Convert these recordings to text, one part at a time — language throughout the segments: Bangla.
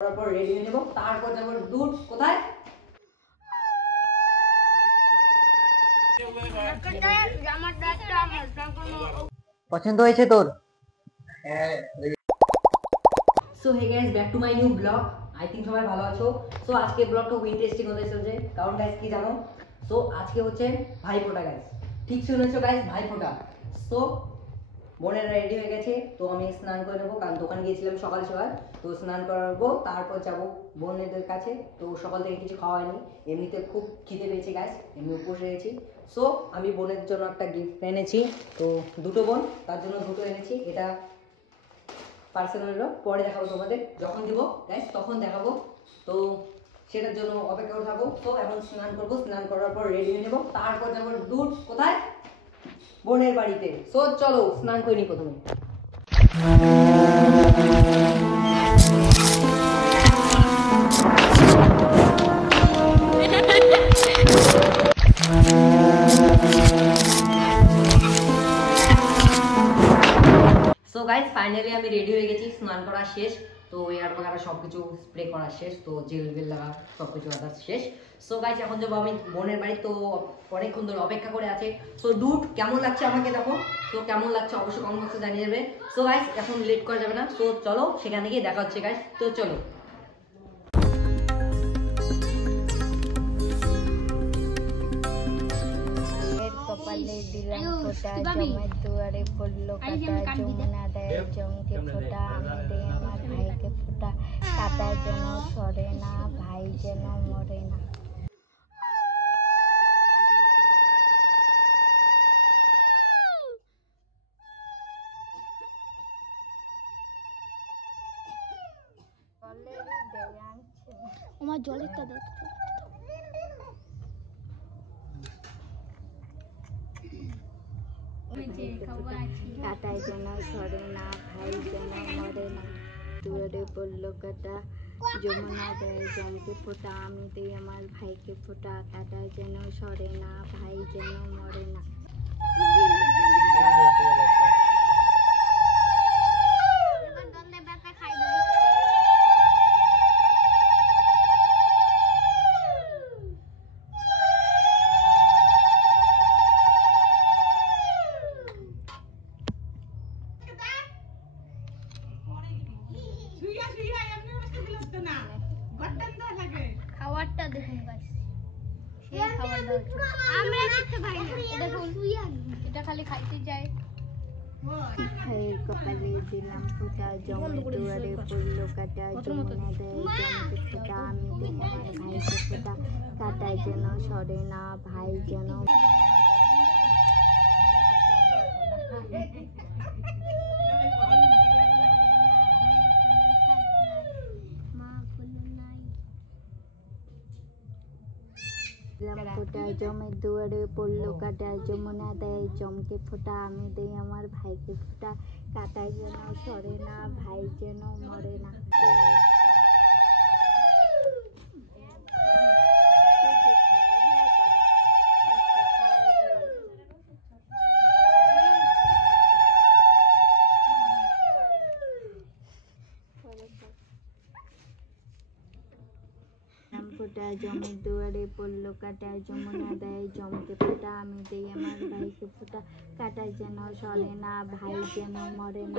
তারপর রেডি হয়ে নেব, তারপর যাব দুধ কোথায়। পছন্দ হয়েছে তোর? So hey guys, back to my new blog. I think সবাই ভালো আছো। সো আজকে ব্লগটা খুব ইন্টারেস্টিং হতে চলেছে, কারণ গাইস কি জানো, সো আজকে হচ্ছে ভাইফোঁটা গাইস। ঠিক শুনেছো গাইস, ভাইফোঁটা। সো বোনেরা রেডি হয়ে গেছে, তো আমি স্নান করে নেবো, কারণ দোকান গিয়েছিলাম সকাল সকাল, তো স্নান করবো, তারপর যাবো বোনেদের কাছে। তো সকাল থেকে কিছু খাওয়া হয়নি, এমনিতে খুব খিদে পেয়েছি গাইস, এমনি উপোস রয়েছি। সো আমি বোনের জন্য একটা গিফট এনেছি, তো দুটো বোন, তার জন্য দুটো এনেছি। এটা পার্সেল হলো, পরে দেখাবো তোমাদের, যখন দিব গাইস তখন দেখাবো। তো সেটার জন্য অপেক্ষা উঠাবো। তো এখন স্নান করবো, স্নান করার পর রেডি হয়ে নেবো, তারপর যাবো দুধ কোথায়, বোনের বাড়িতে। সো চলো স্নান করে নি প্রথমে। সো গাইস ফাইনালি আমি রেডি হয়ে গেছি, স্নান করা শেষ, তো এয়ার পাখাটা সবকিছু স্প্রে করা শেষ, তো জেল বেল লাগা সবকিছু আদার শেষ। সো গাইস এখন যাবো আমি বোনের বাড়ি, তো অনেকক্ষণ ধরে অপেক্ষা করে আছে। সো ডুড কেমন লাগছে আমাকে দেখো, তো কেমন লাগছে অবশ্যই কমেন্ট বক্সে জানিয়ে দেবে। সো গাইস এখন লেট করা যাবে না, তো চলো সেখানে গিয়ে দেখা হচ্ছে গাইস, তো চলো। কপালে দিলাম ফোঁটা, জমের দুয়ারে পড়লো কাটা, যমুনা দেয় জমকে ফোঁটা, আমি দেই আমার ভাইকে ফোঁটা, কাটা যেন সরে না, ভাই যেন মরে না। আমার জলেরটা দাও, কাটায় যেন সরে না, ভাই যেন মরে না, দুয়ারে পড়লো কাটা, যমুনা দেয় জমকে ফোঁটা, আমি দেই আমার ভাইকে ফোঁটা, কাটায় যেন সরে না, ভাই যেন মরে না। খাবারটা দেখুন গাইস, সেই খাবার দাও, আমরা দেখতে পাই না, দেখুন এটা খালি খাইতে যায়। ভাইয়ের কপালে দিলাম ফোঁটা, জমের দুয়ারে পড়লো কাটা, যমুনা দেয় জমকে ফোঁটা, আমি দেই আমার ভাইকে ফোঁটা, কাটায় যেন সরে না, ভাই যেন। ফোঁটা জমের দুয়ারে পড়লো কাটা, যমুনা দেয় জমকে ফোঁটা, আমি দেই আমার ভাইকে ফোঁটা, কাটায় যেন সরে না, ভাই যেন মরে না। ফোঁটা জমের দুয়ারে পড়লো কাটা, যমুনা দেয় জমকে ফোঁটা, আমি দেই আমার ভাইকে ফোঁটা, কাটায় যেন সরে না, ভাই যেন মরে না।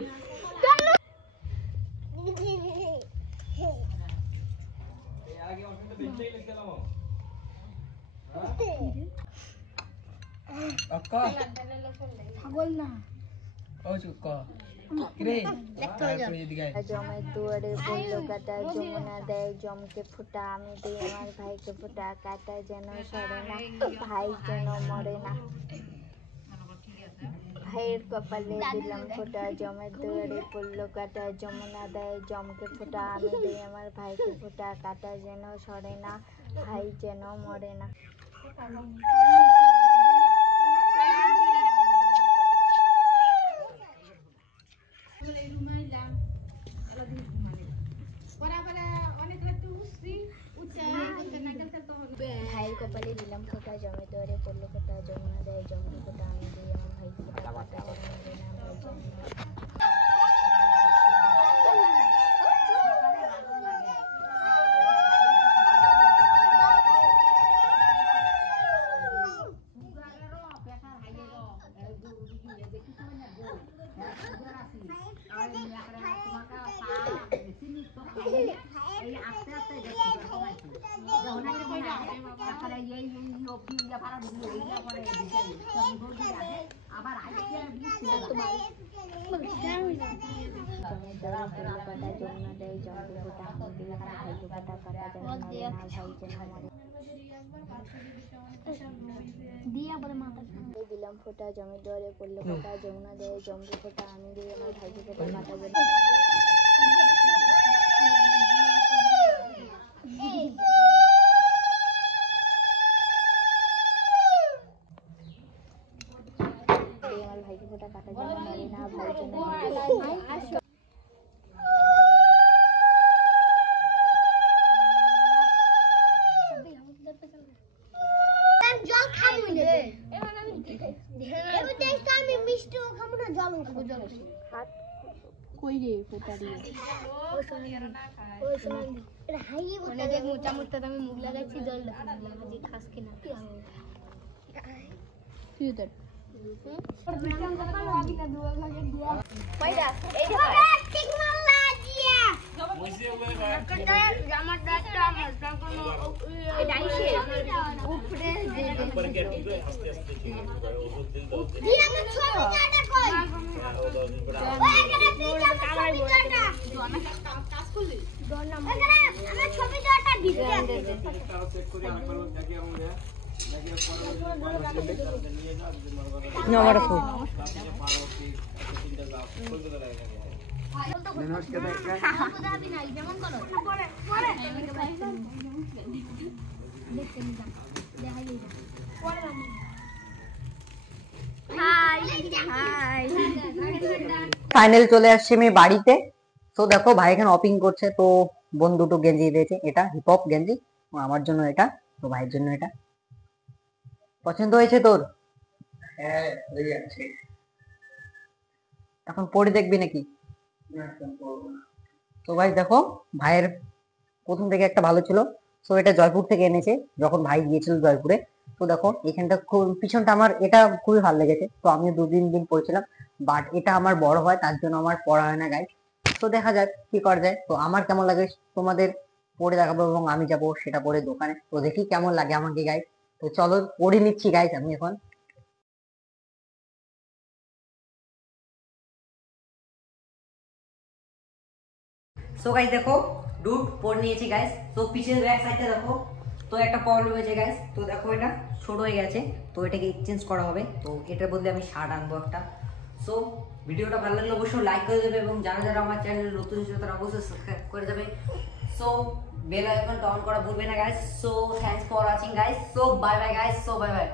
জমের দুয়ারে পড়লো কাটা, যমুনা দেয় জমকে ফোঁটা, আমি দেই আমার ভাইকে ফোঁটা, কাটায় যেন সরে না, ভাই যেন মরে না। ভাইয়ের কপালে দিলাম ফোঁটা, জমের দুয়ারে পড়লো কাটা, যমুনা দেয় জমকে ফোঁটা, আমি দেই আমার ভাইকে ফোঁটা, কাটা যেন সরে না, ভাই যেন মরে না। ভাইয়ের কপালে দিলাম ফোঁটা, জমের দুয়ারে পড়লো কাটা, যমুনা দেয় জমকে ফোঁটা, আমি দেই আমার ভাইকে ফোঁটা, কাটা যেন মরে না, ভাই যেন। দিলাম ফোঁটা জমির দুয়ারে পড়লো ফোঁটা যমুনা দেয় জম্বু ফোঁটা আমি দিই আমার ভাইকে ফোঁটা কাটা জন্য আমার ভাইকে ফোঁটা কাটা জন্য মারি না ভাই জন্য জল খাবো রে এবার দেখতে আমি মিষ্টিও খাবো না জল খাবো জল কই রে ফোঁটা দিয়ে ওই সোনালি এটা হাই বলে দেখ চামচটা আমি মুখ লাগাইছি জল লাগাচ্ছি খাস কিনা কি তোর পয়দা এই টেকনোলজি আমার দাঁতটা আমার কোনো ডাইসে উপরে উপরে কি আস্তে আস্তে দি আমার ছোট দাঁতটা কই ওই এখানে তিনটা কামাই বড়টা আমাকে কাজ করলি দর নাম আমার ছবি দাঁতটা দিতে তারা চেক করে আরেকবার দেখি আমরা দেখি পরে নিয়ে যা যদি আমার আছে তিনটা যাও বলতে দাঁড়ায় যেমন করো ফাইনাল চলে আসছে আমি বাড়িতে। তো দেখো ভাই এখানে অপিং করছে, তো বোন দুটো গেঞ্জি দিয়েছে, এটা হিপ হপ গেঞ্জি, আমার জন্য এটা, তো ভাইয়ের জন্য এটা। পছন্দ হয়েছে তোর? হ্যাঁ হয়ে যাচ্ছে। এখন পরে দেখবি নাকি? তো ভাই দেখো ভাইয়ের প্রথম থেকে একটা ভালো ছিল, তো এটা জয়পুর থেকে এনেছে যখন ভাই গিয়েছিল জয়পুরে। তো দেখো এখানটা খুব পিছনটা আমার এটা খুবই ভালো লেগেছে, তো আমি 2-3 দিন পরেছিলাম, বাট এটা আমার বড় হয় তার জন্য আমার পরা হয় না গাইস। তো দেখা যাক কি করা যায়। তো আমার কেমন লাগে তোমাদের পরে দেখাবো, এবং আমি যাব সেটা পরে দোকানে, তো দেখি কেমন লাগে আমাকে গাইস। তো চলো পরে নিচ্ছি গাইস আমি এখন। সো গাইস দেখো ডুট পরে নিয়েছি গাইস। তো পিছের ব্যাক সাইডটা দেখো, তো একটা প্রবলেম হয়েছে গাইস। তো দেখো এটা ছোট হয়ে গেছে, তো এটাকে এক্সচেঞ্জ করা হবে, তো এটার বদলে আমি শার্ট আনবো একটা। সো ভিডিওটা ভালো লাগলে অবশ্যই লাইক করে দেবে, এবং যারা যারা আমার চ্যানেল নতুন ছিল তারা অবশ্যই সাবস্ক্রাইব করে দেবে। সো বেল আইকনটা অন করা ভুলবে না guys. So thanks for watching guys. So bye bye guys. So bye bye.